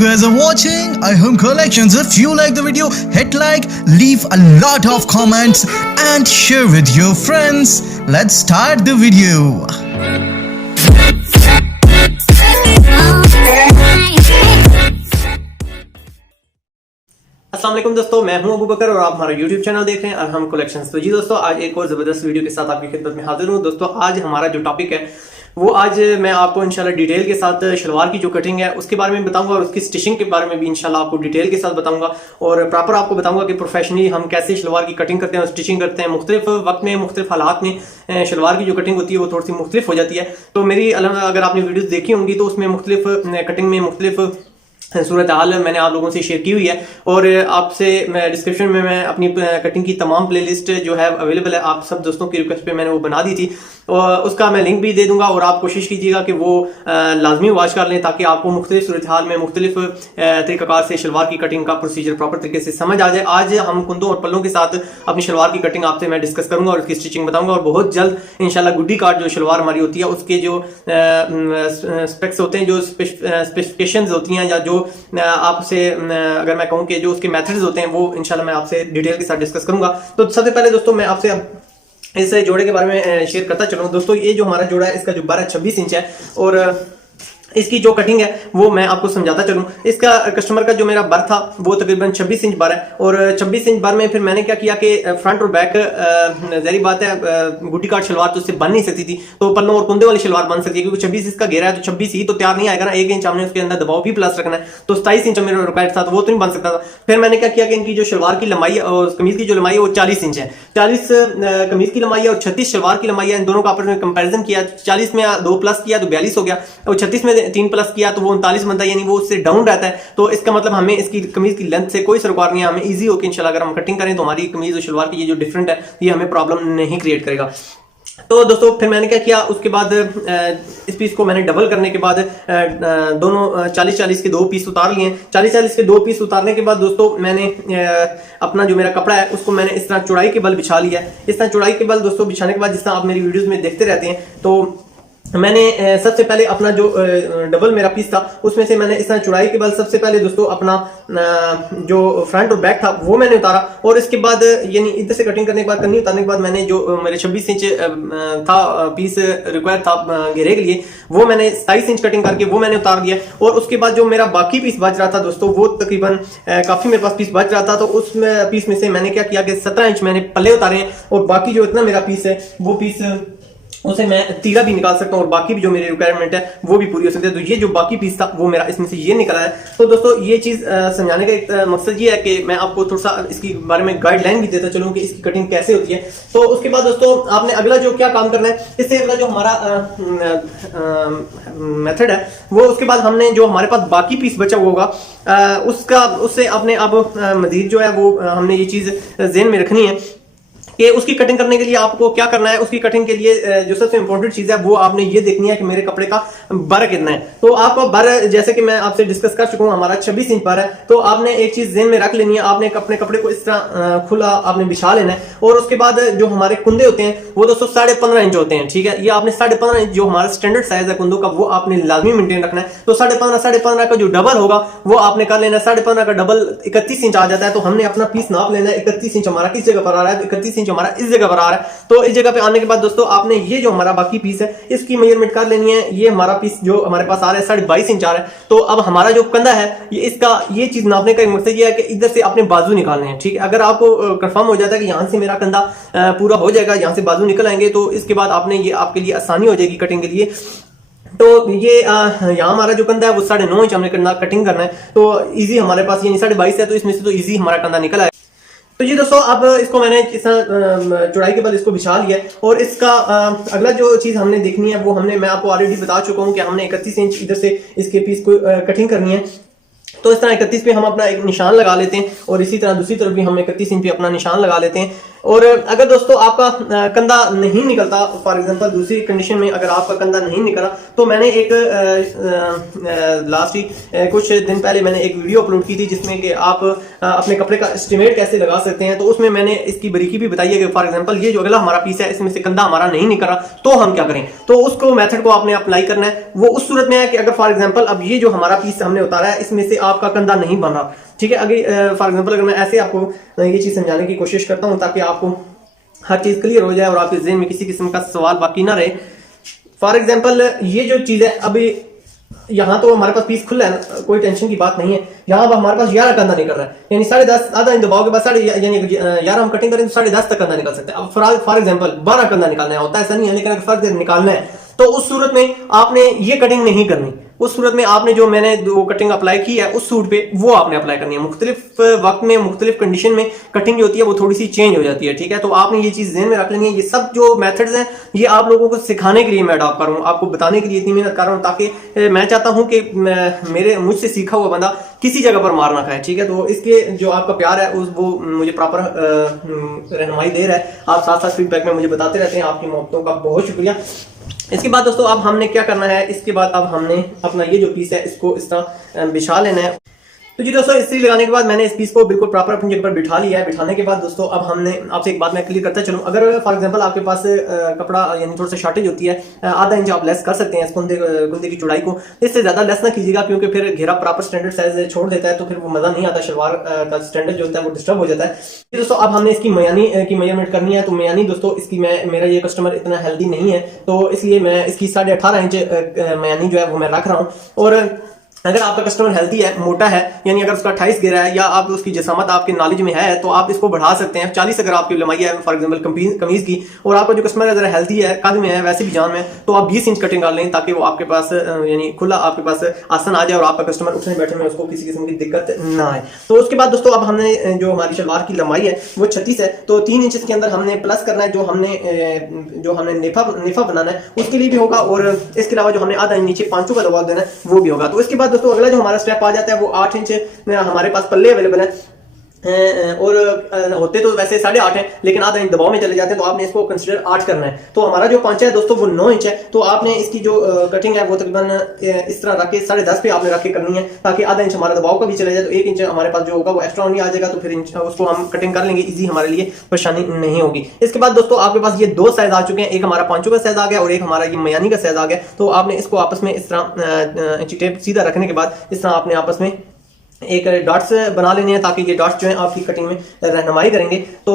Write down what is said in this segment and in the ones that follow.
guys are watching iHome Collections. If you like the video, hit like, leave a lot of comments and share with your friends. Let's start the video. अस्सलाम वालेकुम दोस्तों, मैं हूं अबू बकर और आप हमारा YouTube channel देख रहे हैं अरहम कलेक्शंस। तो जी दोस्तों, आज एक और ज़बरदस्त वीडियो के साथ आपकी खिदमत में हाजिर हूं। दोस्तों, आज हमारा जो टॉपिक है वो आज मैं आपको इंशाल्लाह डिटेल के साथ शलवार की जो कटिंग है उसके बारे में बताऊंगा और उसकी स्टिचिंग के बारे में भी इंशाल्लाह आपको डिटेल के साथ बताऊंगा और प्रॉपर आपको बताऊंगा कि प्रोफेशनली हम कैसे शलवार की कटिंग करते हैं और स्टिचिंग करते हैं। मुख्तलिफ वक्त में मुख्तलिफ हालात में शलवार की जो कटिंग होती है वो थोड़ी सी मुख्तलिफ हो जाती है। तो मेरी अगर आपने वीडियोज देखी होंगी तो उसमें मुख्तलिफ कटिंग में मुख्तलिफ सूरत हाल मैंने आप लोगों से शेयर की हुई है और आपसे मैं डिस्क्रिप्शन में मैं अपनी कटिंग की तमाम प्लेलिस्ट जो है अवेलेबल है, आप सब दोस्तों की रिक्वेस्ट पे मैंने वो बना दी थी और उसका मैं लिंक भी दे दूंगा और आप कोशिश कीजिएगा कि वो लाजमी वॉच कर लें ताकि आपको मुख्तलिफ सूरत हाल में मुख्तलिफ तरीक़ाकार से शलवार की कटिंग का प्रोसीजर प्रॉपर तरीके से समझ आ जाए। आज हम कुंदों और पल्लों के साथ अपनी शलवार की कटिंग आपसे मैं डिस्कस करूंगा और उसकी स्टिचिंग बताऊंगा और बहुत जल्द इंशाल्लाह गुड्डी कार्ड जो शलवार हमारी होती है उसके जो स्पेक्स होते हैं, जो स्पेसिफिकेशंस होती हैं या जो आपसे अगर मैं कहूं कि जो उसके मेथड्स होते हैं वो इंशाल्लाह मैं आपसे डिटेल के साथ डिस्कस करूंगा। तो सबसे पहले दोस्तों मैं आपसे इस जोड़े के बारे में शेयर करता चलूं। दोस्तों, ये जो हमारा जोड़ा है इसका जो 12-26 इंच है और इसकी जो कटिंग है वो मैं आपको समझाता चलूं। इसका कस्टमर का जो मेरा बर था वो तकरीबन 26 इंच बर है और 26 इंच बर में फिर मैंने क्या किया कि फ्रंट और बैक ज़ाहिर बात है गुड्डी कार्ड शलवार तो उससे बन नहीं सकती थी, तो पल्लों और कुंदे वाली शलवार बन सकती है क्योंकि 26 इसका घेरा है तो 26 ही तो तैयार नहीं आएगा ना। 1 इंच हमने उसके अंदर दबाव भी प्लस रखना है तो 27 इंच मेरा रिक्वायर्ड था तो वो तो नहीं बन सकता था। फिर मैंने क्या किया कि इनकी जो शलवार की लंबाई और कमीज की जो लंबाई है वो 40 इंच है। 40 कमीज की लंबाई है और 36 शलवार की लंबाई है। इन दोनों का आपस में कंपेरिजन किया, 40 में 2 प्लस किया तो 42 हो गया और 36 में 3 प्लस किया तो वो 39 बनता है, यानी वो उससे डाउन रहता है। तो इसका मतलब हमें इसकी कमीज की लेंथ से कोई सरोकार नहीं है, हमें इजी हो कि इंशाल्लाह अगर हम कटिंग करें तो हमारी कमीज और शलवार की ये जो डिफरेंट है ये हमें प्रॉब्लम नहीं क्रिएट करेगा। तो दोस्तों फिर मैंने क्या किया, उसके बाद इस पीस को मैंने डबल करने के बाद दोनों 40-40 के 2 पीस उतार लिए। 40-40 के 2 पीस उतारने के बाद दोस्तों मैंने अपना जो मेरा कपड़ा है उसको मैंने इस तरह चौड़ाई के बल बिछा लिया है। इस तरह चौड़ाई के बल दोस्तों बिछाने के बाद जिस तरह आप मेरी वीडियोस में देखते रहते हैं तो मैंने सबसे पहले अपना जो डबल मेरा पीस था उसमें से मैंने इस तरह चौड़ाई के बल सबसे पहले दोस्तों अपना जो फ्रंट और बैक था वो मैंने उतारा और इसके बाद यानी इधर से कटिंग करने के बाद, कन्नी उतारने के बाद मैंने जो मेरे 26 इंच था पीस रिक्वायर था घेरे के लिए वो मैंने 27 इंच कटिंग करके वो मैंने उतार दिया और उसके बाद जो मेरा बाकी पीस बच रहा था दोस्तों वो तकरीबन काफी मेरे पास पीस बच रहा था तो उस पीस में से मैंने क्या किया कि 17 इंच मैंने पल्ले उतारे हैं और बाकी जो इतना मेरा पीस है वो पीस उसे मैं तीरा भी निकाल सकता हूँ और बाकी भी जो मेरी रिक्वायरमेंट है वो भी पूरी हो सकती है। तो ये जो बाकी पीस था वो मेरा इसमें से ये निकला है। तो दोस्तों ये चीज समझाने का एक मकसद ये है कि मैं आपको थोड़ा सा इसके बारे में गाइडलाइन भी देता चलूँ कि इसकी कटिंग कैसे होती है। तो उसके बाद दोस्तों आपने अगला जो क्या काम करना है, इससे अगला जो हमारा मेथड है वो उसके बाद हमने जो हमारे पास बाकी पीस बचा होगा उससे आपने अब मजीद जो है वो हमने ये चीज ज़हन में रखनी है कि उसकी कटिंग करने के लिए आपको क्या करना है। उसकी कटिंग के लिए जो सबसे इंपॉर्टेंट चीज है वो आपने ये देखनी है कि मेरे कपड़े का बर कितना है। तो आपका बर जैसे कि मैं आपसे डिस्कस कर चुका हूं हमारा 26 इंच बर है तो आपने एक चीज ज़हन में रख लेनी है, आपने अपने कपड़े को इस तरह खुला आपने बिछा लेना है और उसके बाद जो हमारे कुंदे होते हैं वो दोस्तों 15.5 इंच होते हैं। ठीक है, ये आपने 15.5 इंच जो हमारा स्टैंडर्ड साइज है कुंदों का वो आपने लाजमी मेंटेन रखना है। तो 15.5 का जो डबल होगा वो आपने कर लेना है। 15.5 का डबल 31 इंच आ जाता है तो हमने अपना पीस नाप लेना है। 31 इंच हमारा किस जगह पर आ रहा है, 31 इंच हमारा इस जगह पर आ रहा है। तो इस जगह पे आने के बाद दोस्तों आपने ये जो हमारा बाकी पीस है इसकी मेजरमेंट कर लेनी है। ये हमारा पीस जो हमारे पास आ रहा है 22.5 इंच आ रहा है। तो अब हमारा जो कंधा है ये इसका ये चीज नापने का एक मकसद ये है कि इधर से अपने बाजू निकालने हैं। ठीक है, अगर आपको कंफर्म हो जाता है कि यहाँ से मेरा कंधा पूरा हो जाएगा, यहाँ से बाजू निकल आएंगे तो इसके बाद आपने ये आपके लिए आसानी हो जाएगी कटिंग के लिए। तो ये यहाँ हमारा जो कंधा है वो 9.5 इंच हमने कटिंग करना है तो इजी हमारे पास ये 22.5 है तो इसमें से तो इजी हमारा कंधा निकल आएगा। तो ये दोस्तों अब इसको मैंने इस चौड़ाई के बाद इसको बिछा लिया और इसका अगला जो चीज हमने देखनी है वो मैं आपको ऑलरेडी बता चुका हूँ कि हमने 31 इंच इधर से इसके पीस को कटिंग करनी है। तो इस तरह 31 पे हम अपना एक निशान लगा लेते हैं और इसी तरह दूसरी तरफ भी हम 31 इंच पे अपना निशान लगा लेते हैं। और अगर दोस्तों आपका कंधा नहीं निकलता, फॉर एग्जांपल दूसरी कंडीशन में अगर आपका कंधा नहीं निकला, तो मैंने एक लास्ट ही कुछ दिन पहले मैंने एक वीडियो अपलोड की थी जिसमें कि आप अपने कपड़े का एस्टिमेट कैसे लगा सकते हैं। तो उसमें मैंने इसकी बारीकी भी बताई है कि फॉर एग्जांपल ये जो अगला हमारा पीस है इसमें से कंधा हमारा नहीं निकला तो हम क्या करें। तो उसको मेथड को आपने अप्लाई करना है। वो उस सूरत में है कि अगर फॉर एग्जांपल अब ये जो हमारा पीस हमने उतारा है इसमें से आपका कंधा नहीं बन रहा, ठीक है। अगर फॉर एग्जांपल अगर मैं ऐसे आपको ये चीज समझाने की कोशिश करता हूं ताकि आपको हर चीज क्लियर हो जाए और आपके ज़हन में किसी किस्म का सवाल बाकी ना रहे। फॉर एग्जांपल ये जो चीज है, अभी यहाँ तो हमारे पास पीस खुला है, कोई टेंशन की बात नहीं है। यहाँ अब हमारे पास 11 कंधा निकल रहा है, यानी 10.5 आधा इंच दबाव के बाद यानी 11 हम कटिंग करें तो 10.5 तक कंधा निकल सकते हैं। अब फॉर एग्जांपल 12 कंधा निकालना है, होता है ऐसा नहीं है, लेकिन अगर फर्क निकालना है तो उस सूरत में आपने ये कटिंग नहीं करनी। उस सूरत में आपने जो मैंने वो कटिंग अप्लाई की है उस सूट पे वो आपने अप्लाई करनी है। मुख्तलिफ वक्त में मुख्तलिफ कंडीशन में कटिंग जो होती है वो थोड़ी सी चेंज हो जाती है, ठीक है। तो आपने ये चीज ज़हन में रख लेनी है। ये सब जो मेथड्स हैं ये आप लोगों को सिखाने के लिए मैं अडॉप्ट कर रहा हूँ, आपको बताने के लिए इतनी मेहनत कर रहा हूँ ताकि मैं चाहता हूँ कि मेरे मुझसे सीखा हुआ बंदा किसी जगह पर मार ना खाए, ठीक है। तो इसके जो आपका प्यार है वो मुझे प्रॉपर रहनुमाई दे रहा है। आप साथ साथ फीडबैक में मुझे बताते रहते हैं, आपकी मोहब्बतों का बहुत शुक्रिया। इसके बाद दोस्तों अब हमने क्या करना है, इसके बाद अब हमने अपना ये जो पीस है इसको इस तरह बिछा लेना है। तो जी दोस्तों इस्त्री लगाने के बाद मैंने इस पीस को बिल्कुल प्रॉपर अपनी जगह पर बिठा लिया है। बिठाने के बाद दोस्तों अब हमने आपसे एक बात मैं क्लियर करता चलूं, अगर फॉर एग्जांपल आपके पास कपड़ा यानी थोड़ा सा शॉर्टेज होती है, आधा इंच आप लेस कर सकते हैं इस कुंदे की चौड़ाई को। इससे ज्यादा लेस ना कीजिएगा क्योंकि फिर घेरा प्रॉपर स्टैंडर्ड साइज छोड़ देता है तो फिर वो मजा नहीं आता, शलवार का स्टैंडर्ड जो होता है वो डिस्टर्ब हो जाता है। दोस्तों अब हमने इसकी मयानी की मेजरमेंट करनी है। तो मयानी दोस्तों इसकी मेरा ये कस्टमर इतना हेल्दी नहीं है तो इसलिए मैं इसकी 18.5 इंच मयानी जो है वो मैं रख रहा हूँ। और अगर आपका कस्टमर हेल्दी है, मोटा है, यानी अगर उसका 28 गिरा है या आप उसकी जसामत आपके नॉलेज में है तो आप इसको बढ़ा सकते हैं। 40 अगर आपकी लंबाई है फॉर एग्जांपल कमीज की, और आपका जो कस्टमर है जरा हेल्दी है, कद में है, वैसे भी जान में, तो आप 20 इंच कटिंग कर लें ताकि वो आपके पास यानी खुला आपके पास आसन आ जाए और आपका कस्टमर उठने बैठने में उसको किसी किस्म की दिक्कत ना आए। तो उसके बाद दोस्तों अब हमने जो हमारी शलवार की लंबाई है वो 36 है, तो 3 इंच के अंदर हमने प्लस करना है। जो हमने नेफा बनाना है उसके लिए भी होगा, और इसके अलावा जो हमने आधा इंच नीचे पांचों का दबाव देना है वो भी होगा। तो इसके बाद दोस्तों अगला जो हमारा स्टेप आ जाता है वो 8 इंच में हमारे पास पल्ले अवेलेबल है, और होते तो वैसे 8.5 है लेकिन आधा इंच दबाव में चले जाते हैं तो आपने इसको कंसीडर 8 करना है। तो हमारा जो पांचा है दोस्तों वो 9 इंच है, तो आपने इसकी जो कटिंग है वो तकरीबन इस तरह रख के 10.5 पे आपने रख के करनी है ताकि आधा इंच हमारा दबाव का भी चले जाए। तो 1 इंच हमारे पास जो होगा वो एक्स्ट्रा नहीं आ जाएगा, तो फिर उसको हम कटिंग कर लेंगे, इजी हमारे लिए परेशानी नहीं होगी। इसके बाद दोस्तों आपके पास ये 2 साइज आ चुके हैं, एक हमारा पांचों का साइज आ गया और एक हमारा ये मयानी का साइज आ गया। तो आपने इसको आपस में इस तरह इंची टेप सीधा रखने के बाद इस तरह आपने आपस में एक डॉट्स बना लेने हैं ताकि ये डॉट्स जो है आपकी कटिंग में रहनुमाई करेंगे। तो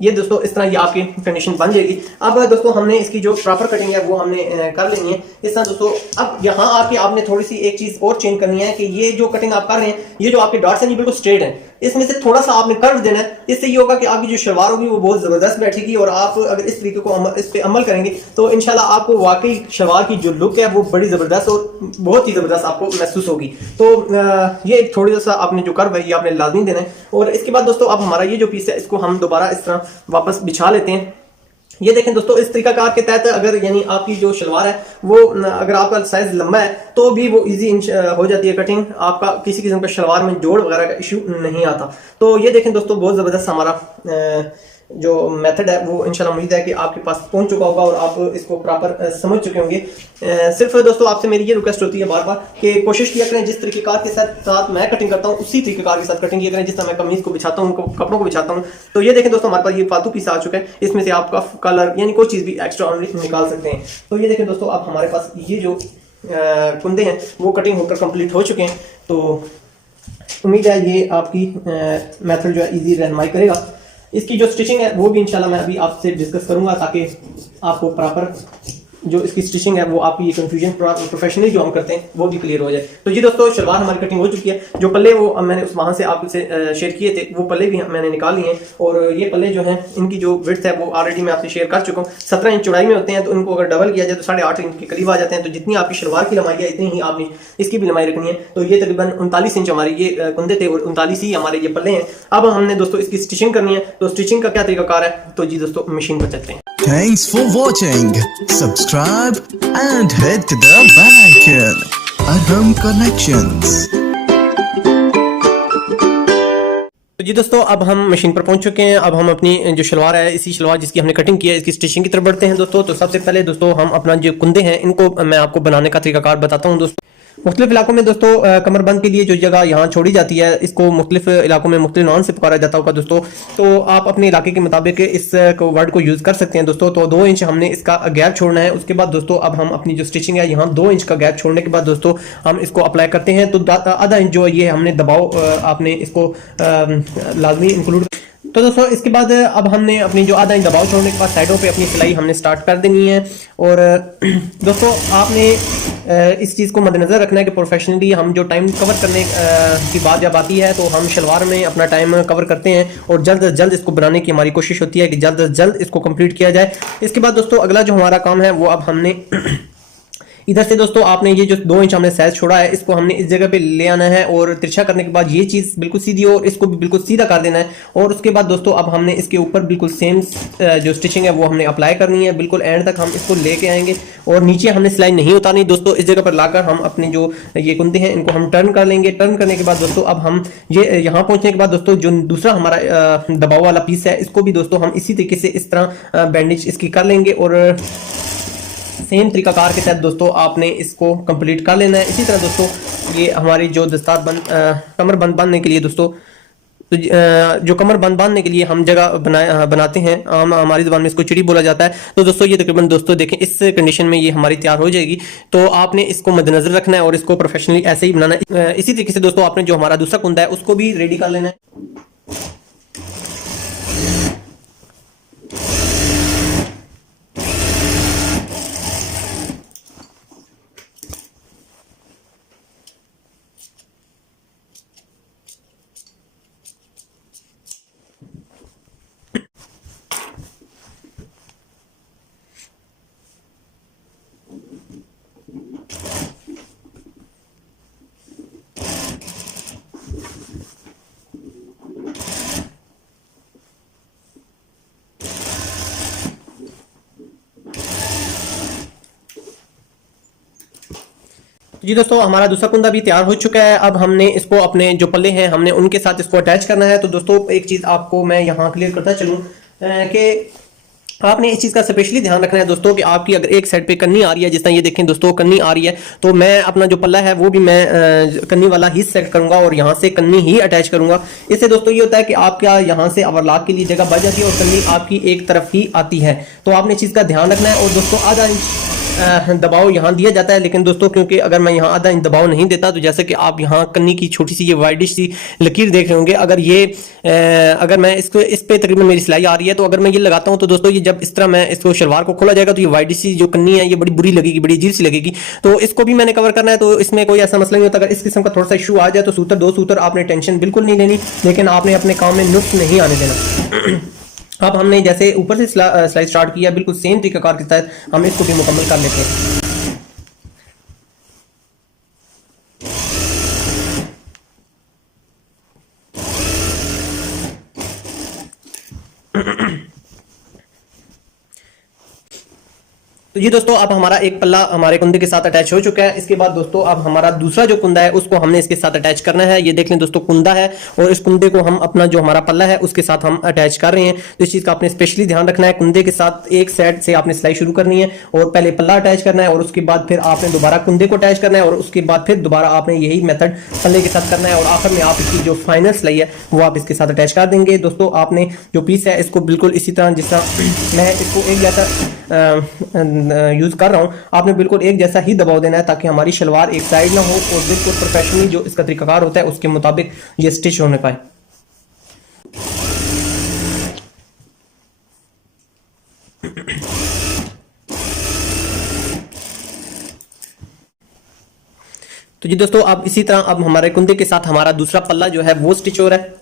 ये दोस्तों इस तरह ये आपकी कंडीशन बन जाएगी। अब दोस्तों हमने इसकी जो प्रॉपर कटिंग है वो हमने कर लेनी है इस तरह दोस्तों। अब यहाँ आके आपने थोड़ी सी एक चीज और चेंज करनी है कि ये जो कटिंग आप कर रहे हैं, ये जो आपके डॉट्स हैं ये बिल्कुल स्ट्रेट है, इसमें से थोड़ा सा आपने कर्व देना है। इससे ये होगा कि आपकी जो शलवार होगी वो बहुत जबरदस्त बैठेगी, और आप अगर इस तरीके को इस पे अमल करेंगे तो इंशाल्लाह आपको वाकई शलवार की जो लुक है वो बड़ी जबरदस्त और बहुत ही जबरदस्त आपको महसूस होगी। तो ये थोड़ी सा आपने जो कर्व है ये आपने लाजमी देना है। और इसके बाद दोस्तों अब हमारा ये जो पीस है इसको हम दोबारा इस तरह वापस बिछा लेते हैं। ये देखें दोस्तों इस तरीकाकार के तहत अगर यानी आपकी जो शलवार है वो अगर आपका साइज लंबा है तो भी वो इजी हो जाती है कटिंग, आपका किसी किस्म का शलवार में जोड़ वगैरह का इशू नहीं आता। तो ये देखें दोस्तों बहुत ज़बरदस्त हमारा जो मेथड है वो इंशाल्लाह उम्मीद है कि आपके पास पहुंच चुका होगा और आप इसको प्रॉपर समझ चुके होंगे। सिर्फ दोस्तों आपसे मेरी ये रिक्वेस्ट होती है बार बार कि कोशिश किया करें जिस तरीकेकार के साथ मैं कटिंग करता हूँ उसी तरीकेकार के साथ कटिंग किया करें जिस तरह मैं कमीज को बिछाता हूँ, कपड़ों को बिछाता हूँ। तो ये देखें दोस्तों हमारे पास ये फालतू पीस आ चुका है, इसमें से आपका कलर यानी कोई चीज़ भी एक्स्ट्रा निकाल सकते हैं। तो ये देखें दोस्तों अब हमारे पास ये जो कुंदे हैं वो कटिंग होकर कंप्लीट हो चुके हैं। तो उम्मीद है ये आपकी मेथड जो है ईजी रहनुमाई करेगा। इसकी जो स्टिचिंग है वो भी इंशाल्लाह मैं अभी आपसे डिस्कस करूंगा ताकि आपको प्रॉपर जो इसकी स्टिचिंग है वो आपकी ये कंफ्यूजन प्रोफेशनली जो हम करते हैं वो भी क्लियर हो जाए। तो जी दोस्तों शलवार हमारी कटिंग हो चुकी है। जो पल्ले वो मैंने उस वहाँ से आपसे शेयर किए थे वो पल्ले भी मैंने निकाल लिए हैं, और ये पल्ले जो हैं इनकी जो विड्थ है वो ऑलरेडी मैं आपसे शेयर कर चुका हूँ। 17 इंच चौड़ाई में होते हैं, तो इनको अगर डबल किया जाए तो 8.5 इंच के करीब आ जाते हैं। तो जितनी आपकी शलवार की लंबाई है इतनी ही आपने इसकी भी लंबाई रखनी है। तो ये तकरीबन 39 इंच हमारे ये कुंदे थे और 39 ही हमारे ये पल्ले हैं। अब हमने दोस्तों इसकी स्टिचिंग करनी है। तो स्टिचिंग का क्या तरीकाकार है, तो जी दोस्तों मशीन पर चलते हैं। Thanks for watching. Subscribe and hit the bell icon. Arham Collections. जी दोस्तों, अब हम मशीन पर पहुंच चुके हैं। अब हम अपनी जो शलवार है, इसी शलवार जिसकी हमने कटिंग की है, इसकी स्टिचिंग की तरफ बढ़ते हैं दोस्तों। तो सबसे पहले दोस्तों हम अपना जो कुंदे हैं इनको मैं आपको बनाने का तरीकाकार बताता हूं दोस्तों। मुख्तलिफ इलाकों में दोस्तों कमरबंद के लिए जो जगह यहाँ छोड़ी जाती है, इसको मुख्तलिफ इलाकों में मुख्तलिफ नाम से पुकारा जाता होगा दोस्तों। तो आप अपने इलाके के मुताबिक इस वर्ड को यूज़ कर सकते हैं दोस्तों। तो 2 इंच हमने इसका गैप छोड़ना है। उसके बाद दोस्तों अब हम अपनी जो स्टिचिंग है, यहाँ 2 इंच का गैप छोड़ने के बाद दोस्तों हम इसको अप्लाई करते हैं। तो आधा इंच जो ये हमने दबाव आपने इसको लाजमी इंक्लूड। तो दोस्तों इसके बाद अब हमने अपनी जो आधा इंच दबाव छोड़ने के बाद साइडों पे अपनी सिलाई हमने स्टार्ट कर देनी है। और दोस्तों आपने इस चीज़ को मद्देनज़र रखना है कि प्रोफेशनली हम जो टाइम कवर करने की बात जब आती है, तो हम शलवार में अपना टाइम कवर करते हैं और जल्द अज जल्द इसको बनाने की हमारी कोशिश होती है कि जल्द अज जल्द इसको कंप्लीट किया जाए। इसके बाद दोस्तों अगला जो हमारा काम है वो अब हमने इधर से दोस्तों आपने ये जो 2 इंच हमने साइज छोड़ा है, इसको हमने इस जगह पे ले आना है और तिरछा करने के बाद ये चीज़ बिल्कुल सीधी हो और इसको भी बिल्कुल सीधा कर देना है। और उसके बाद दोस्तों अब हमने इसके ऊपर बिल्कुल सेम जो स्टिचिंग है वो हमने अप्लाई करनी है। बिल्कुल एंड तक हम इसको लेके आएंगे और नीचे हमने सिलाई नहीं उतारनी दोस्तों। इस जगह पर लाकर हम अपने जो ये कुंदे हैं इनको हम टर्न कर लेंगे। टर्न करने के बाद दोस्तों अब हम ये यहाँ पहुँचने के बाद दोस्तों जो दूसरा हमारा दबाव वाला पीस है, इसको भी दोस्तों हम इसी तरीके से इस तरह बैंडेज इसकी कर लेंगे और सेम तरीकाकार के तहत दोस्तों आपने इसको कंप्लीट कर लेना है। इसी तरह दोस्तों ये हमारी जो दस्तार कमर बंद बांधने के लिए दोस्तों, तो जो कमर बंद बांधने के लिए हम जगह बनाते हैं, हमारी ज़बान में इसको चिड़ी बोला जाता है। तो दोस्तों ये तकरीबन दोस्तों देखें इस कंडीशन में ये हमारी तैयार हो जाएगी। तो आपने इसको मद्देनजर रखना है और इसको प्रोफेशनली ऐसे ही बनाना है। इसी तरीके से दोस्तों आपने जो हमारा दूसरा कुंदा है उसको भी रेडी कर लेना है। जी दोस्तों हमारा दूसरा कुंदा भी तैयार हो चुका है। अब हमने इसको अपने जो पल्ले हैं हमने उनके साथ इसको अटैच करना है। तो दोस्तों एक चीज़ आपको मैं यहाँ क्लियर करता चलूँ कि आपने इस चीज़ का स्पेशली ध्यान रखना है दोस्तों कि आपकी अगर एक साइड पे कन्नी आ रही है, जिस तरह ये देखें दोस्तों कन्नी आ रही है, तो मैं अपना जो पल्ला है वो भी मैं कन्नी वाला ही सेट करूंगा और यहाँ से कन्नी ही अटैच करूंगा। इससे दोस्तों ये होता है कि आपका यहाँ से ओवरलॉक के लिए जगह बच जाती है और कन्नी आपकी एक तरफ ही आती है। तो आपने इस चीज़ का ध्यान रखना है। और दोस्तों आधा इंच दबाव यहाँ दिया जाता है, लेकिन दोस्तों क्योंकि अगर मैं यहाँ आधा इंच दबाव नहीं देता तो जैसे कि आप यहाँ कन्नी की छोटी सी ये वाइडिश सी लकीर देख रहे होंगे, अगर मैं इसको इस पे तकरीबन मेरी सिलाई आ रही है, तो अगर मैं ये लगाता हूँ तो दोस्तों ये जब इस तरह मैं इसको शलवार को खोला जाएगा तो ये वाइडिश सी जो कन्नी है ये बड़ी बुरी लगेगी, बड़ी अजीब सी लगेगी। तो इसको भी मैंने कवर करना है। तो इसमें कोई ऐसा मसला नहीं होता। अगर इस किस्म का थोड़ा सा इशू आ जाए तो सूत्र 2 सूत्र आपने टेंशन बिल्कुल नहीं लेनी, लेकिन आपने अपने काम में नुक्स नहीं आने देना। अब हमने जैसे ऊपर से सिलाई स्टार्ट किया, बिल्कुल सेम तरीकाकार के तहत हम इसको भी मुकम्मल कर लेते हैं। तो जी दोस्तों अब हमारा एक पल्ला हमारे कुंदे के साथ अटैच हो चुका है। इसके बाद दोस्तों अब हमारा दूसरा जो कुंदा है उसको हमने इसके साथ अटैच करना है। ये देख लें दोस्तों कुंदा है और इस कुंदे को हम अपना जो हमारा पल्ला है उसके साथ हम अटैच कर रहे हैं। तो इस चीज़ का आपने स्पेशली ध्यान रखना है। कुंदे के साथ एक साइड से आपने सिलाई शुरू करनी है और पहले पल्ला अटैच करना है और उसके बाद फिर आपने दोबारा कुंदे को अटैच करना है और उसके बाद फिर दोबारा आपने यही मेथड पल्ले के साथ करना है और आखिर में आप इसकी जो फाइनल सिलाई है वो आप इसके साथ अटैच कर देंगे। दोस्तों आपने जो पीस है इसको बिल्कुल इसी तरह जिस तरह मैं इसको एक जैसा यूज़ कर रहा हूँ, आपने बिल्कुल एक जैसा ही दबाव देना है ताकि हमारी शलवार एक साइड ना हो और बिल्कुल प्रोफेशनली जो इसका तरीकाकार होता है उसके मुताबिक ये स्टिच होने पाए। तो जी दोस्तों अब इसी तरह अब हमारे कुंदे के साथ हमारा दूसरा पल्ला जो है वो स्टिच हो रहा है।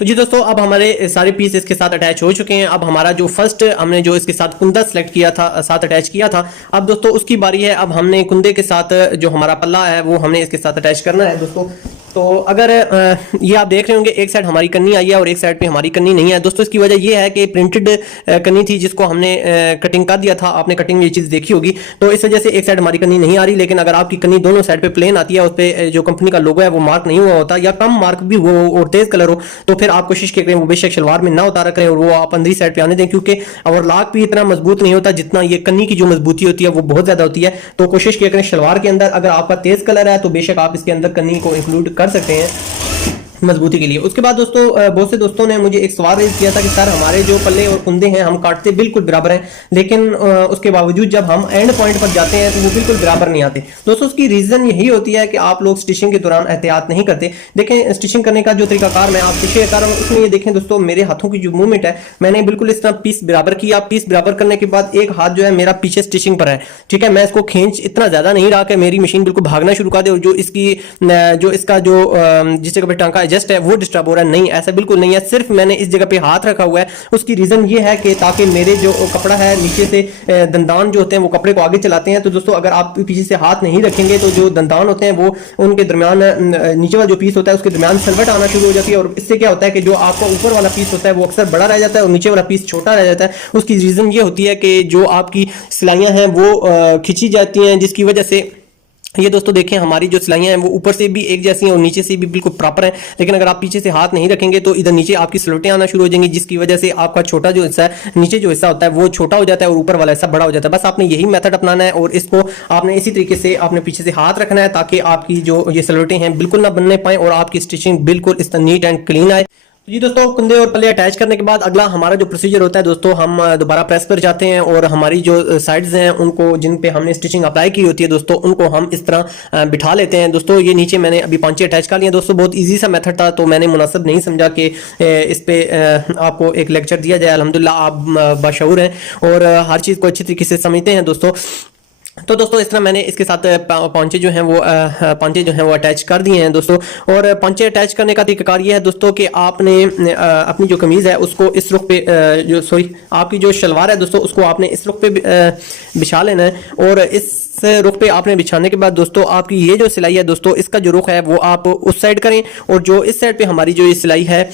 तो जी दोस्तों, अब हमारे सारे पीस इसके साथ अटैच हो चुके हैं। अब हमारा जो फर्स्ट हमने जो इसके साथ कुंदा सेलेक्ट किया था, साथ अटैच किया था, अब दोस्तों उसकी बारी है। अब हमने कुंदे के साथ जो हमारा पल्ला है वो हमने इसके साथ अटैच करना है दोस्तों। तो अगर ये आप देख रहे होंगे, एक साइड हमारी कन्नी आई है और एक साइड पे हमारी कन्नी नहीं है दोस्तों। इसकी वजह ये है कि प्रिंटेड कन्नी थी जिसको हमने कटिंग कर दिया था। आपने कटिंग में ये चीज़ देखी होगी, तो इस वजह से एक साइड हमारी कन्नी नहीं आ रही। लेकिन अगर आपकी कन्नी दोनों साइड पे प्लेन आती है, उस पर जो कंपनी का लोगो है वो मार्क नहीं हुआ होता या कम मार्क भी हो और तेज कलर हो, तो फिर आप कोशिश करें वो बेशक शलवार में ना उतारा करें और वो आप अंदरी साइड पे आने दें, क्योंकि ओवरलॉक भी इतना मजबूत नहीं होता जितना ये कन्नी की जो मजबूती होती है वो बहुत ज्यादा होती है। तो कोशिश किया करें शलवार के अंदर, अगर आपका तेज कलर है तो बेशक आप इसके अंदर कन्नी को इंक्लूड कर सकते हैं मजबूती के लिए। उसके बाद दोस्तों, बहुत से दोस्तों ने मुझे एक सवाल रेज किया था कि सर हमारे जो पल्ले और कुंदे हैं हम काटते बिल्कुल बराबर हैं, लेकिन उसके बावजूद जब हम एंड पॉइंट पर जाते हैं तो वो बिल्कुल बराबर नहीं आते। दोस्तों उसकी रीजन यही होती है कि आप लोग स्टिचिंग के दौरान एहतियात नहीं करते। देखें, स्टिचिंग करने का जो तरीकाकार मैं आपसे शेयर कर रहा हूँ उसमें ये देखें दोस्तों, मेरे हाथों की जो मूवमेंट है, मैंने बिल्कुल इस तरह पीस बराबर किया। पीस बराबर करने के बाद एक हाथ जो है मेरा पीछे स्टिचिंग पर है, ठीक है। मैं इसको खींच इतना ज्यादा नहीं रहा कि मेरी मशीन बिल्कुल भागना शुरू कर दे और जो इसका जो जिस जगह पे टांका एडजस्ट है वो डिस्टर्ब हो रहा है। नहीं, ऐसा बिल्कुल नहीं है। सिर्फ मैंने इस जगह पे हाथ रखा हुआ है। उसकी रीजन ये है कि ताकि मेरे जो कपड़ा है नीचे से दंदान जो होते हैं वो कपड़े को आगे चलाते हैं। तो दोस्तों अगर आप पीछे से हाथ नहीं रखेंगे तो जो दंदान होते हैं वो उनके दरमियान नीचे वाला जो पीस होता है उसके दरमियान सलवट आना शुरू हो जाती है और इससे क्या होता है कि जो आपका ऊपर वाला पीस होता है वो अक्सर बड़ा रह जाता है और नीचे वाला पीस छोटा रह जाता है। उसकी रीजन ये होती है कि जो आपकी सिलाइयां हैं वो खिंची जाती हैं, जिसकी वजह से ये दोस्तों देखें हमारी जो सिलाइयां हैं वो ऊपर से भी एक जैसी हैं और नीचे से भी बिल्कुल प्रॉपर हैं। लेकिन अगर आप पीछे से हाथ नहीं रखेंगे तो इधर नीचे आपकी स्लोटें आना शुरू हो जाएंगी, जिसकी वजह से आपका छोटा जो हिस्सा है, नीचे जो हिस्सा होता है वो छोटा हो जाता है और ऊपर वाला हिस्सा बड़ा हो जाता है। बस आपने यही मेथड अपनाना है और इसको आपने इसी तरीके से आपने पीछे से हाथ रखना है ताकि आपकी जो ये स्लोटें हैं बिल्कुल ना बनने पाए और आपकी स्टिचिंग बिल्कुल इस तरह नीट एंड क्लीन आए। जी दोस्तों, कुंदे और पल्ले अटैच करने के बाद अगला हमारा जो प्रोसीजर होता है दोस्तों, हम दोबारा प्रेस पर जाते हैं और हमारी जो साइड्स हैं उनको जिन पे हमने स्टिचिंग अप्लाई की होती है दोस्तों उनको हम इस तरह बिठा लेते हैं। दोस्तों ये नीचे मैंने अभी पांचे अटैच कर लिए दोस्तों। बहुत इजी सा मेथड था तो मैंने मुनासिब नहीं समझा कि इस पे आपको एक लेक्चर दिया जाए। अल्हम्दुलिल्लाह आप बाशऊर हैं और हर चीज़ को अच्छी तरीके से समझते हैं दोस्तों। तो दोस्तों इस तरह मैंने इसके साथ पांचे जो हैं वो अटैच कर दिए हैं दोस्तों। और पांचे अटैच करने का तरीकाकार ये है दोस्तों कि आपने अपनी जो कमीज़ है उसको इस रुख पे आपकी जो शलवार है दोस्तों उसको आपने इस रुख पे बिछा लेना है और इस रुख पे आपने बिछाने के बाद दोस्तों आपकी ये जो सिलाई है दोस्तों इसका जो रुख है वो आप उस साइड करें और जो इस साइड पे हमारी जो ये सिलाई है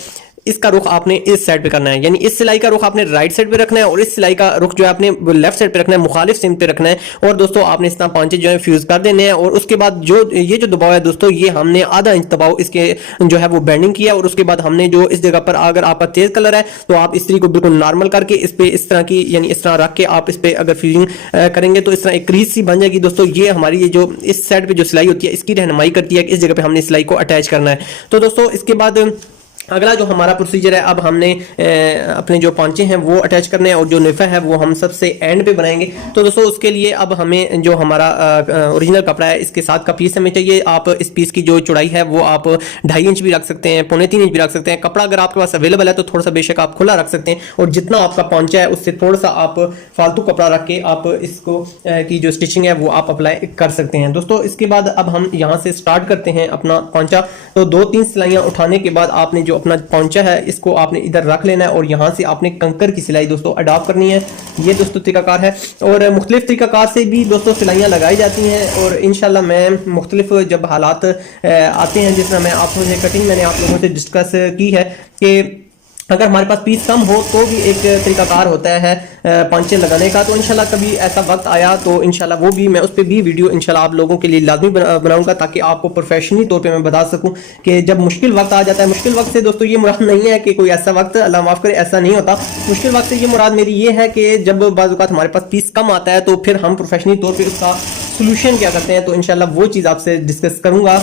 इसका रुख आपने इस साइड पे करना है। यानी इस सिलाई का रुख आपने राइट साइड पे रखना है और इस सिलाई का रुख जो है आपने लेफ्ट साइड पे रखना है, मुखालिफ सिम पे रखना है। और दोस्तों आपने इस तरह पांचे जो है फ्यूज कर देने हैं और उसके बाद जो ये जो दबाव है दोस्तों ये हमने आधा इंच दबाव इसके जो है वो बेंडिंग किया और उसके बाद हमने जो इस जगह पर अगर आपका तेज कलर है तो आप इस तरीके को बिल्कुल नॉर्मल करके इस पे इस तरह की यानी इस तरह रख के आप इस पे अगर फ्यूजिंग करेंगे तो इस तरह एक क्रीज सी बन जाएगी दोस्तों। ये हमारी ये जो इस साइड पे जो सिलाई होती है इसकी रहनुमाई करती है कि इस जगह पे हमने सिलाई को अटैच करना है। तो दोस्तों इसके बाद अगला जो हमारा प्रोसीजर है, अब हमने अपने जो पांचे हैं वो अटैच करने हैं और जो निफा है वो हम सबसे एंड पे बनाएंगे। तो दोस्तों उसके लिए अब हमें जो हमारा ओरिजिनल कपड़ा है इसके साथ का पीस हमें चाहिए। आप इस पीस की जो चौड़ाई है वो आप 2.5 इंच भी रख सकते हैं, 3.25 इंच भी रख सकते हैं। कपड़ा अगर आपके पास अवेलेबल है तो थोड़ा सा बेशक आप खुला रख सकते हैं और जितना आपका पांचा है उससे थोड़ा सा आप फालतू कपड़ा रख के आप इसको की जो स्टिचिंग है वो आप अप्लाई कर सकते हैं दोस्तों। इसके बाद अब हम यहाँ से स्टार्ट करते हैं अपना पांचा। तो 2-3 सिलाइयाँ उठाने के बाद आपने जो अपना पहुंचा है इसको आपने इधर रख लेना है और यहाँ से आपने कंकर की सिलाई दोस्तों अडॉप्ट करनी है। ये दोस्तों तरीकाकार है और मुख्तलिफ तरीकाकार से भी दोस्तों सिलाइयाँ लगाई जाती हैं और इंशाल्लाह मैं मुख्तलिफ जब हालात आते हैं जिस तरह मैं आप लोगों से कटिंग मैंने आप लोगों से डिस्कस की है कि अगर हमारे पास पीस कम हो तो भी एक तरीकाकार होता है पांचे लगाने का। तो इंशाल्लाह कभी ऐसा वक्त आया तो इंशाल्लाह वो भी मैं उस पर भी वीडियो इंशाल्लाह आप लोगों के लिए लाजमी बनाऊंगा ताकि आपको प्रोफेशनली तौर पे मैं बता सकूं कि जब मुश्किल वक्त आ जाता है। मुश्किल वक्त से दोस्तों ये मुराद नहीं है कि कोई ऐसा वक्त अल्लाह माफ़ करे ऐसा नहीं होता। मुश्किल वक्त से ये मुराद मेरी ये है कि जब बाज़ औक़ात हमारे पास पीस कम आता है तो फिर हम प्रोफेशनली तौर पर उसका सोल्यूशन क्या करते हैं। तो इंशाल्लाह वो चीज़ आपसे डिस्कस करूंगा।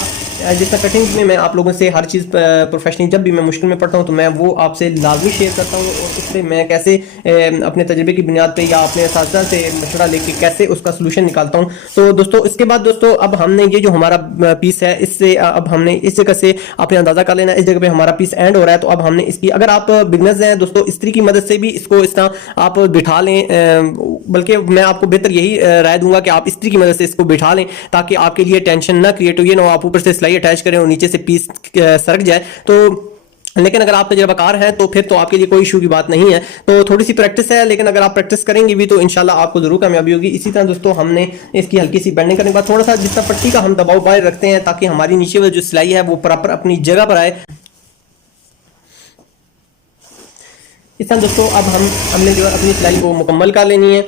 जिस कटिंग में मैं आप लोगों से हर चीज़ प्रोफेशनली जब भी मैं मुश्किल में पड़ता हूँ तो मैं वो आपसे लाजमी शेयर करता हूँ और उस पर मैं कैसे अपने तजर्बे की बुनियाद पे या अपने साथी से मशवरा लेके कैसे उसका सोल्यूशन निकालता हूँ। तो दोस्तों इसके बाद दोस्तों अब हमने ये जो हमारा पीस है इससे अब हमने इस जगह से आपने अंदाज़ा कर लेना इस जगह पे हमारा पीस एंड हो रहा है। तो अब हमने इसकी अगर आप बिगनर्स हैं दोस्तों इस्त्री की मदद से भी इसको इस तरह आप बिठा लें, बल्कि मैं आपको बेहतर यही राय दूंगा कि आप इस्त्री की मदद से इसको बिठा लें ताकि आपके लिए टेंशन ना क्रिएट हो। ये ना आप ऊपर से सिलाई अटैच करें और नीचे से पीस सरक जाए। तो लेकिन अगर आप तजर्बाकार हैं तो फिर तो आपके लिए कोई इशू की बात नहीं है। तो थोड़ी सी प्रैक्टिस है, लेकिन अगर आप प्रैक्टिस करेंगे भी तो इंशाल्लाह आपको जरूर कामयाबी होगी। इसी तरह दोस्तों हमने इसकी हल्की सी बेंडिंग करने के बाद थोड़ा सा जितना पट्टी का हम दबाव बाहर रखते हैं ताकि हमारी नीचे वाली जो सिलाई है वो प्रॉपर अपनी जगह पर आए। इस तरह दोस्तों अब हमने जो अपनी सिलाई को मुकम्मल कर लेनी है।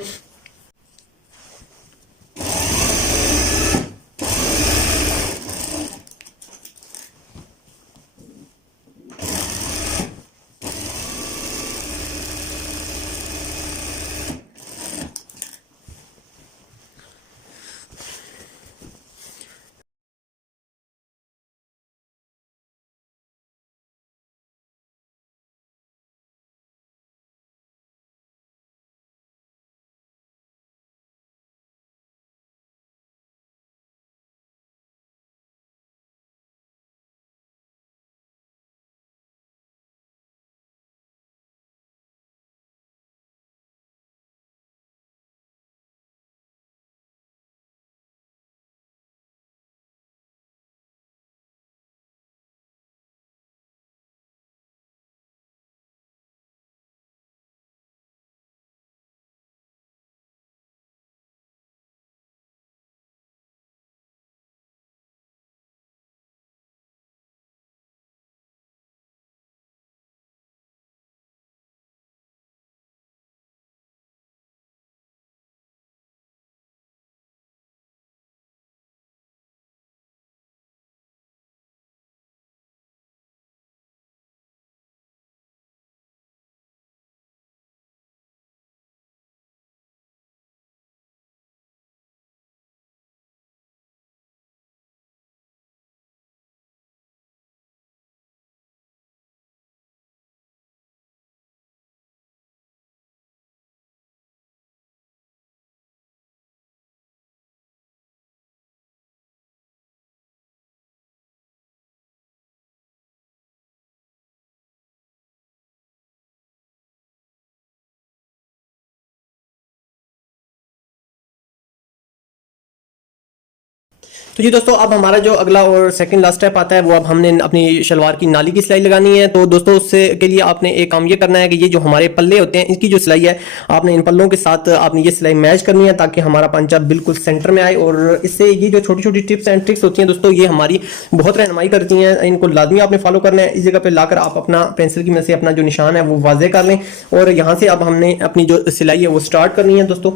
तो जी दोस्तों अब हमारा जो अगला और सेकंड लास्ट स्टेप आता है वो अब हमने अपनी शलवार की नाली की सिलाई लगानी है। तो दोस्तों उससे के लिए आपने एक काम ये करना है कि ये जो हमारे पल्ले होते हैं इसकी जो सिलाई है आपने इन पल्लों के साथ आपने ये सिलाई मैच करनी है ताकि हमारा पंचा बिल्कुल सेंटर में आए। और इससे ये जो छोटी छोटी टिप्स एंड ट्रिक्स होती हैं दोस्तों ये हमारी बहुत रहनुमाई करती हैं, इनको लाजमी आपने फॉलो करना है। इस जगह पे लाकर आप अपना पेंसिल की मदद से अपना जो निशान है वो वाजे कर लें और यहाँ से अब हमने अपनी जो सिलाई है वो स्टार्ट करनी है दोस्तों।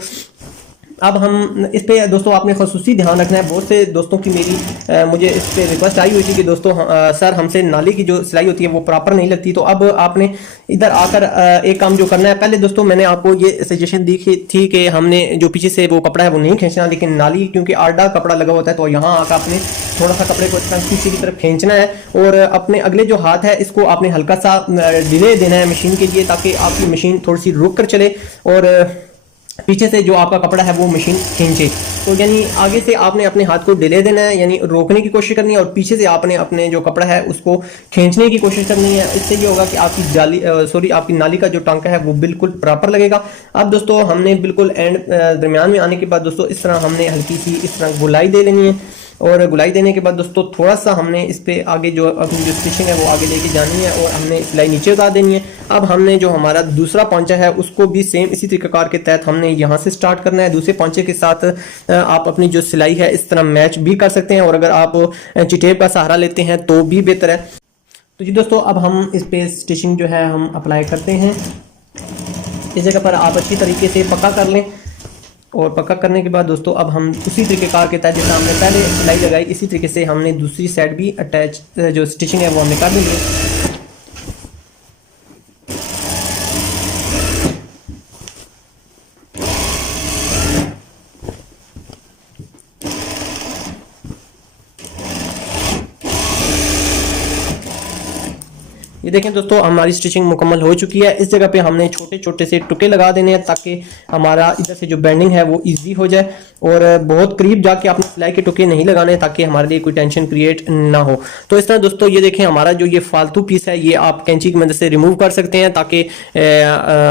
अब हम इस पे दोस्तों आपने खसूसी ध्यान रखना है। बहुत से दोस्तों की मुझे इस पे रिक्वेस्ट आई हुई थी कि दोस्तों सर हमसे नाली की जो सिलाई होती है वो प्रॉपर नहीं लगती। तो अब आपने इधर आकर एक काम जो करना है, पहले दोस्तों मैंने आपको ये सजेशन दी थी कि हमने जो पीछे से वो कपड़ा है वो नहीं खींचना, लेकिन नाली क्योंकि आड़ा कपड़ा लगा होता है तो यहाँ आकर आपने थोड़ा सा कपड़े को पीछे की तरफ खींचना है और अपने अगले जो हाथ है इसको आपने हल्का सा डिले देना है मशीन के लिए ताकि आपकी मशीन थोड़ी सी रुक कर चले और पीछे से जो आपका कपड़ा है वो मशीन खींचे। तो यानी आगे से आपने अपने हाथ को डिले देना है, यानी रोकने की कोशिश करनी है और पीछे से आपने अपने जो कपड़ा है उसको खींचने की कोशिश करनी है। इससे ये होगा कि आपकी आपकी नाली का जो टांका है वो बिल्कुल प्रॉपर लगेगा। अब दोस्तों हमने बिल्कुल एंड दरमियान में आने के बाद दोस्तों इस तरह हमने हल्की सी इस तरह गुलाई दे लेनी है और गुलाई देने के बाद दोस्तों थोड़ा सा हमने इस पे आगे जो अपनी जो स्टिचिंग है वो आगे लेके जानी है और हमने सिलाई नीचे उतार देनी है। अब हमने जो हमारा दूसरा पांचा है उसको भी सेम इसी तरीक़ाकार के तहत हमने यहाँ से स्टार्ट करना है। दूसरे पांचे के साथ आप अपनी जो सिलाई है इस तरह मैच भी कर सकते हैं और अगर आप चिटेप का सहारा लेते हैं तो भी बेहतर है। तो जी दोस्तों अब हम इस पे स्टिचिंग जो है हम अप्लाई करते हैं। इस जगह पर आप अच्छी तरीके से पक्का कर लें और पक्का करने के बाद दोस्तों अब हम उसी तरीक़ेकार के तहत जैसे हमने पहले सिलाई लगाई इसी तरीके से हमने दूसरी साइड भी अटैच जो स्टिचिंग है वो हमने कर दी है। ये देखें दोस्तों हमारी स्टिचिंग मुकम्मल हो चुकी है। इस जगह पे हमने छोटे छोटे से टुके लगा देने हैं ताकि हमारा इधर से जो बेंडिंग है वो इजी हो जाए और बहुत करीब जाके आपने सिलाई के टुके नहीं लगाने ताकि हमारे लिए कोई टेंशन क्रिएट ना हो। तो इस तरह दोस्तों ये देखें हमारा जो ये फालतू पीस है ये आप कैंची की मदद से रिमूव कर सकते हैं ताकि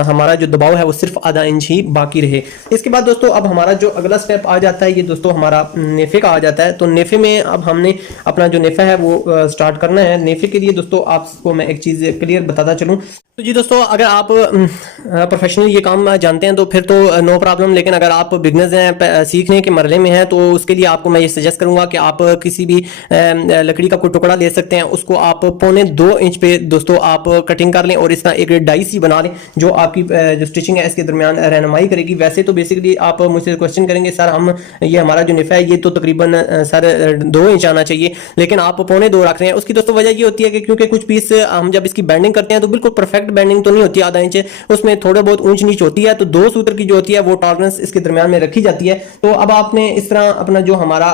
हमारा जो दबाव है वो सिर्फ आधा इंच ही बाकी रहे। इसके बाद दोस्तों अब हमारा जो अगला स्टेप आ जाता है ये दोस्तों हमारा नेफे का आ जाता है। तो नेफे में अब हमने अपना जो नेफा है वो स्टार्ट करना है। नेफे के लिए दोस्तों आपको मैं एक चीज़ क्लियर बताता चलूँ। तो जी दोस्तों, अगर आप प्रोफेशनल ये काम जानते हैं तो फिर तो नो प्रॉब्लम, लेकिन अगर आप बिगनर्स हैं, सीखने के मरले में हैं, तो उसके लिए आपको मैं ये सजेस्ट करूंगा कि आप किसी भी लकड़ी का कोई टुकड़ा ले सकते हैं, उसको आप 1.25 इंच पे दोस्तों आप कटिंग कर लें और इस तरह एक डाई सी बना लें जो आपकी जो स्टिचिंग है इसके दरमियान रहनुमाई करेगी। वैसे तो बेसिकली आप मुझसे क्वेश्चन करेंगे सर हम ये हमारा जो निफा है ये तो तकरीबन सर 2 इंच आना चाहिए, लेकिन आप 1.25 रख रहे हैं। उसकी दोस्तों वजह ये होती है कि क्योंकि कुछ पीस हम जब इसकी बैंडिंग करते हैं तो बिल्कुल परफेक्ट बैंडिंग तो नहीं होती, आधा इंच उसमें थोड़ा बहुत ऊंच नीच होती है, तो 2 सूत्र की जो होती है वो टॉलरेंस इसके दरमियान में रखी जाती है। तो अब आपने इस तरह अपना जो हमारा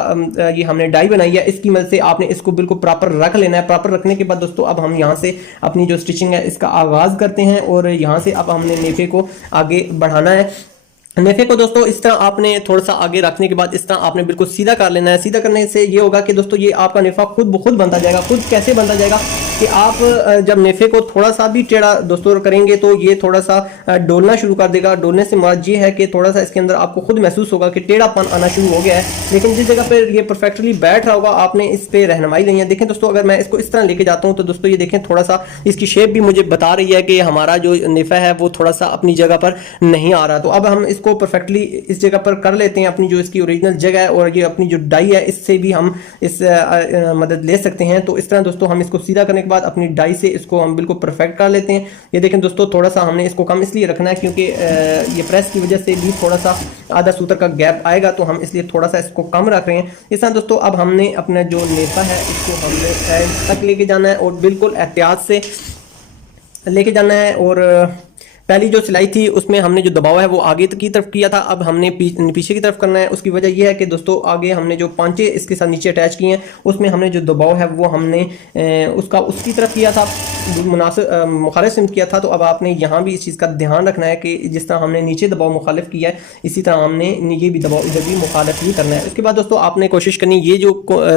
ये हमने डाई बनाई है इसकी मदद से आपने इसको बिल्कुल प्रॉपर रख लेना है। प्रॉपर रखने के बाद दोस्तों अब हम यहाँ से अपनी जो स्टिचिंग है इसका आगाज करते हैं और यहाँ से अब हमने नेफे को आगे बढ़ाना है। नेफे को दोस्तों इस तरह आपने थोड़ा सा आगे रखने के बाद इस तरह आपने बिल्कुल सीधा कर लेना है। सीधा करने से ये होगा कि दोस्तों ये आपका नेफा खुद ब खुद बनता जाएगा। खुद कैसे बनता जाएगा कि आप जब नेफे को थोड़ा सा भी टेढ़ा दोस्तों करेंगे तो ये थोड़ा सा डोलना शुरू कर देगा। डोलने से मुराद ये है कि थोड़ा सा इसके अंदर आपको खुद महसूस होगा कि टेढ़ापन आना शुरू हो गया है, लेकिन जिस जगह पर ये परफेक्टली बैठ रहा होगा आपने इस पर रहनुमाई नहीं है। देखें दोस्तों, अगर मैं इसको इस तरह लेके जाता हूँ तो दोस्तों ये देखें थोड़ा सा इसकी शेप भी मुझे बता रही है कि हमारा जो नेफा है वो थोड़ा सा अपनी जगह पर नहीं आ रहा। तो अब हम इसको परफेक्टली इस जगह पर कर लेते हैं, अपनी जो इसकी ओरिजिनल जगह है और ये अपनी जो डाई है इससे भी हम इस मदद ले सकते हैं। तो इस तरह दोस्तों हम इसको सीधा करने के बाद अपनी डाई से इसको हम बिल्कुल परफेक्ट कर लेते हैं। ये देखें दोस्तों, थोड़ा सा हमने इसको कम इसलिए रखना है क्योंकि ये प्रेस की वजह से भी थोड़ा सा आधा सूत्र का गैप आएगा, तो हम इसलिए थोड़ा सा इसको कम रख रहे हैं। इस तरह दोस्तों अब हमने अपना जो नेफा है इसको हमने एंड तक लेके जाना है और बिल्कुल एहतियात से लेके जाना है। और पहली जो सिलाई थी उसमें हमने जो दबाव है वो आगे की तरफ किया था, अब हमने पीछे की तरफ करना है। उसकी वजह यह है कि दोस्तों आगे हमने जो पांचे इसके साथ नीचे अटैच किए हैं उसमें हमने जो दबाव है वो हमने उसकी तरफ किया था, मुनासिब मुखालिफ सिमत किया था। तो अब आपने यहाँ भी इस चीज़ का ध्यान रखना है कि जिस तरह हमने नीचे दबाव मुखालिफ किया है इसी तरह हमने ये भी दबाव इधर भी मुखालिफ ही करना है। उसके बाद दोस्तों आपने कोशिश करनी ये जो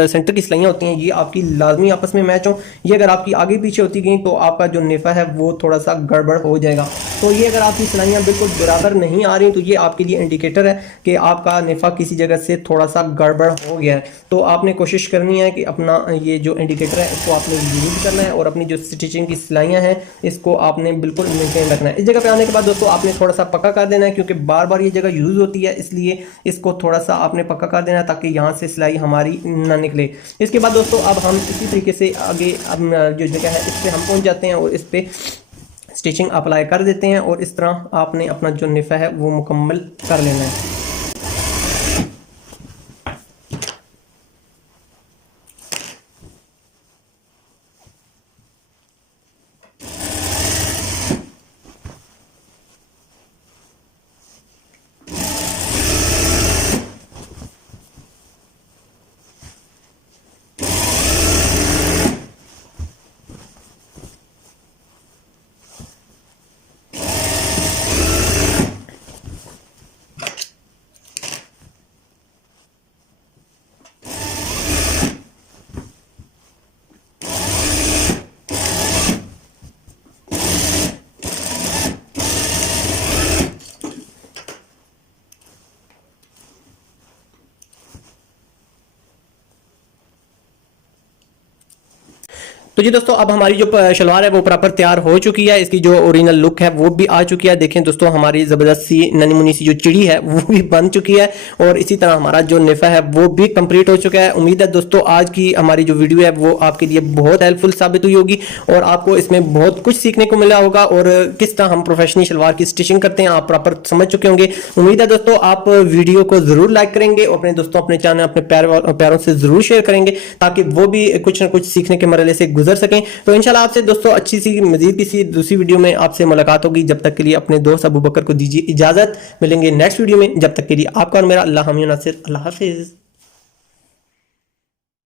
सेंटर की सिलाइयाँ होती हैं ये आपकी लाजमी आपस में मैच हो। ये अगर आपकी आगे पीछे होती गई तो आपका जो नेफा है वो थोड़ा सा गड़बड़ हो जाएगा। तो ये अगर आपकी सिलाइयाँ बिल्कुल बराबर नहीं आ रही तो ये आपके लिए इंडिकेटर है कि आपका नेफा किसी जगह से थोड़ा सा गड़बड़ हो गया है। तो आपने कोशिश करनी है कि अपना ये जो इंडिकेटर है इसको आपने यूज करना है और अपनी जो स्टिचिंग की सिलाइयाँ हैं इसको आपने बिल्कुल मेंटेन रखना है। इस जगह पे आने के बाद दोस्तों आपने थोड़ा सा पक्का कर देना है क्योंकि बार बार ये जगह यूज होती है, इसलिए इसको थोड़ा सा आपने पक्का कर देना है ताकि यहाँ से सिलाई हमारी ना निकले। इसके बाद दोस्तों अब हम इसी तरीके से आगे जो जगह है इस पर हम पहुँच जाते हैं और इस पर स्टिचिंग अप्लाई कर देते हैं और इस तरह आपने अपना जो निफा है वो मुकम्मल कर लेना है। तो जी दोस्तों अब हमारी जो शलवार है वो प्रॉपर तैयार हो चुकी है, इसकी जो ओरिजिनल लुक है वो भी आ चुकी है। देखें दोस्तों हमारी ज़बरदस्त सी ननी मुनी सी जो चिड़ी है वो भी बन चुकी है और इसी तरह हमारा जो नेफा है वो भी कंप्लीट हो चुका है। उम्मीद है दोस्तों आज की हमारी जो वीडियो है वो आपके लिए बहुत हेल्पफुल साबित हुई होगी और आपको इसमें बहुत कुछ सीखने को मिला होगा और किस तरह हम प्रोफेशनल शलवार की स्टिचिंग करते हैं आप प्रॉपर समझ चुके होंगे। उम्मीद है दोस्तों आप वीडियो को जरूर लाइक करेंगे और अपने दोस्तों अपने चैनल अपने प्यारों से जरूर शेयर करेंगे ताकि वो भी कुछ ना कुछ सीखने के मरहले से गुजर सकें। तो इंशाल्लाह आपसे दोस्तों अच्छी सी मजीद किसी दूसरी वीडियो में आपसे मुलाकात होगी। जब तक के लिए अपने दोस्त अबू बकर को दीजिए इजाजत, मिलेंगे नेक्स्ट वीडियो में। जब तक के लिए आपका और मेरा अल्लाह हामी नासिर, अल्लाह हाफिज।